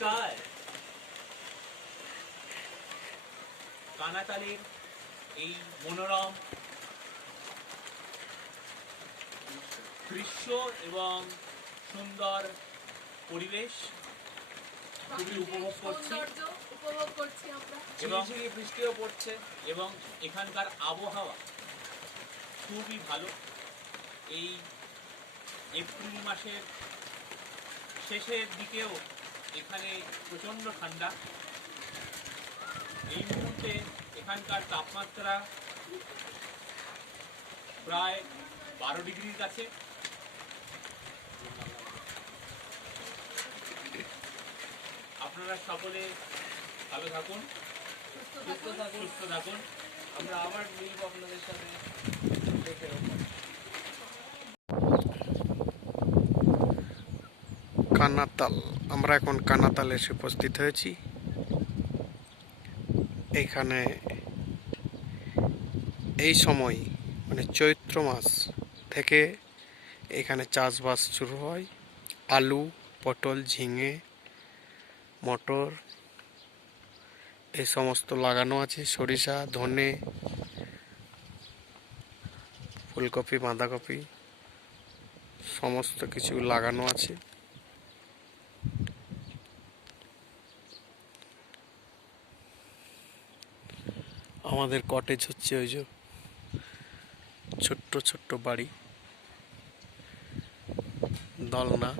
নমস্কার। কানাতালের এই মনোরম দৃশ্য এবং সুন্দর পরিবেশ খুবই উপভোগ করছি এবং বৃষ্টিও পড়ছে এবং এখানকার আবহাওয়া খুবই ভালো। এই এপ্রিল মাসের শেষের দিকেও এখানে প্রচণ্ড ঠান্ডা। এই মুহূর্তে এখানকার তাপমাত্রা প্রায় 12 ডিগ্রির কাছে। আপনারা সকলে ভালো থাকুন, সুস্থ থাকুন। আমরা আবার মিলব আপনাদের সাথে। কানাতাল, আমরা এখন কানাতালে এসে উপস্থিত হয়েছি। এখানে এই সময় মানে চৈত্র মাস থেকে এখানে চাষবাস শুরু হয়। আলু, পটল, ঝিঙে, মটর এই সমস্ত লাগানো আছে। সরিষা, ধনে, ফুলকপি, বাঁধাকপি সমস্ত কিছু লাগানো আছে। আমাদের কটেজ হচ্ছে ওই যে ছোট্ট ছোট্ট বাড়ি, দলনা।